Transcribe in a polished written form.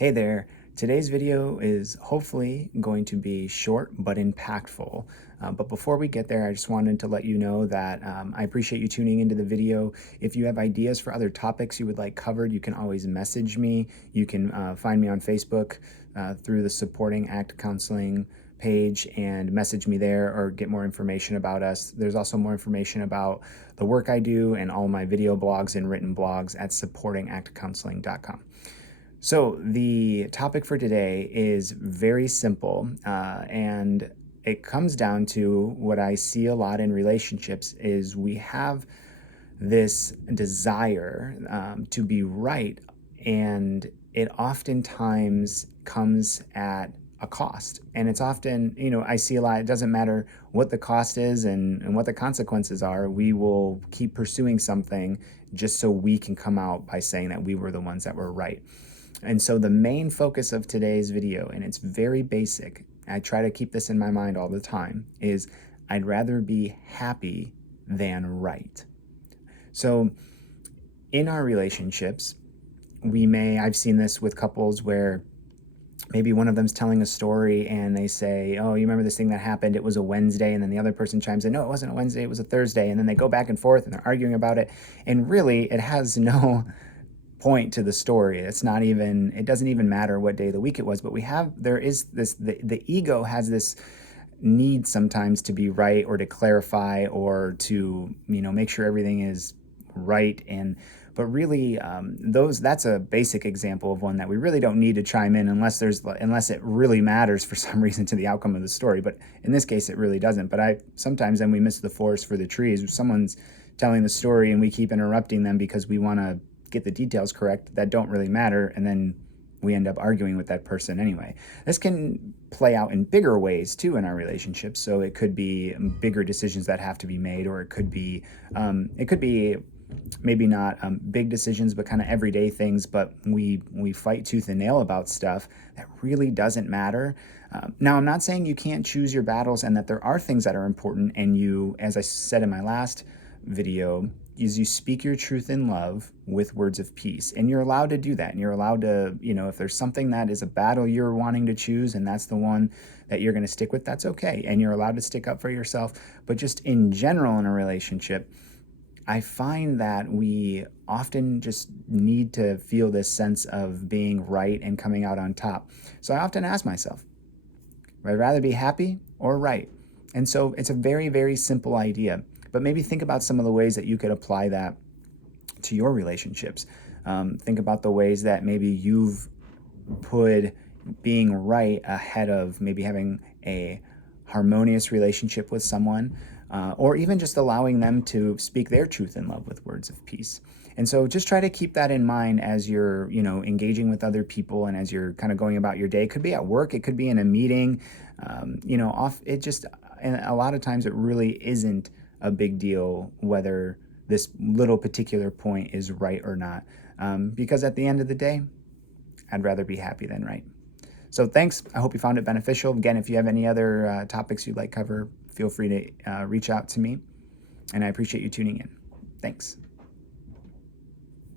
Hey there. Today's video is hopefully going to be short but impactful. But before we get there, I just wanted to let you know that I appreciate you tuning into the video. If you have ideas for other topics you would like covered, you can always message me. You can find me on Facebook through the Supporting ACT Counseling page and message me there or get more information about us. There's also more information about the work I do and all my video blogs and written blogs at supportingactcounseling.com. So the topic for today is very simple, and it comes down to what I see a lot in relationships is we have this desire to be right, and it oftentimes comes at a cost. And it's often, I see a lot, it doesn't matter what the cost is and what the consequences are, we will keep pursuing something just so we can come out by saying that we were the ones that were right. And so the main focus of today's video, and it's very basic, I try to keep this in my mind all the time, is I'd rather be happy than right. So in our relationships, I've seen this with couples where maybe one of them's telling a story and they say, oh, you remember this thing that happened? It was a Wednesday. And then the other person chimes in, no, it wasn't a Wednesday, it was a Thursday. And then they go back and forth and they're arguing about it. And really, it has no point to the story. It doesn't even matter what day of the week it was, but the ego has this need sometimes to be right or to clarify or to, make sure everything is right. But really, that's a basic example of one that we really don't need to chime in unless it really matters for some reason to the outcome of the story. But in this case, it really doesn't. But sometimes then we miss the forest for the trees. If someone's telling the story and we keep interrupting them because we want to get the details correct that don't really matter, and then we end up arguing with that person anyway. This can play out in bigger ways too in our relationships. So it could be bigger decisions that have to be made, or it could be maybe not big decisions, but kind of everyday things. But we fight tooth and nail about stuff that really doesn't matter. Now, I'm not saying you can't choose your battles and that there are things that are important. And you, as I said in my last video, is you speak your truth in love with words of peace. And you're allowed to do that. And you're allowed to, if there's something that is a battle you're wanting to choose and that's the one that you're going to stick with, that's okay. And you're allowed to stick up for yourself. But just in general in a relationship, I find that we often just need to feel this sense of being right and coming out on top. So I often ask myself, would I rather be happy or right? And so it's a very, very simple idea. But maybe think about some of the ways that you could apply that to your relationships. Think about the ways that maybe you've put being right ahead of maybe having a harmonious relationship with someone, or even just allowing them to speak their truth in love with words of peace. And so just try to keep that in mind as you're, engaging with other people and as you're kind of going about your day. It could be at work, it could be in a meeting, and a lot of times it really isn't a big deal whether this little particular point is right or not, because at the end of the day, I'd rather be happy than right. So thanks. I hope you found it beneficial. Again, if you have any other topics you'd like cover, feel free to reach out to me, and I appreciate you tuning in. Thanks.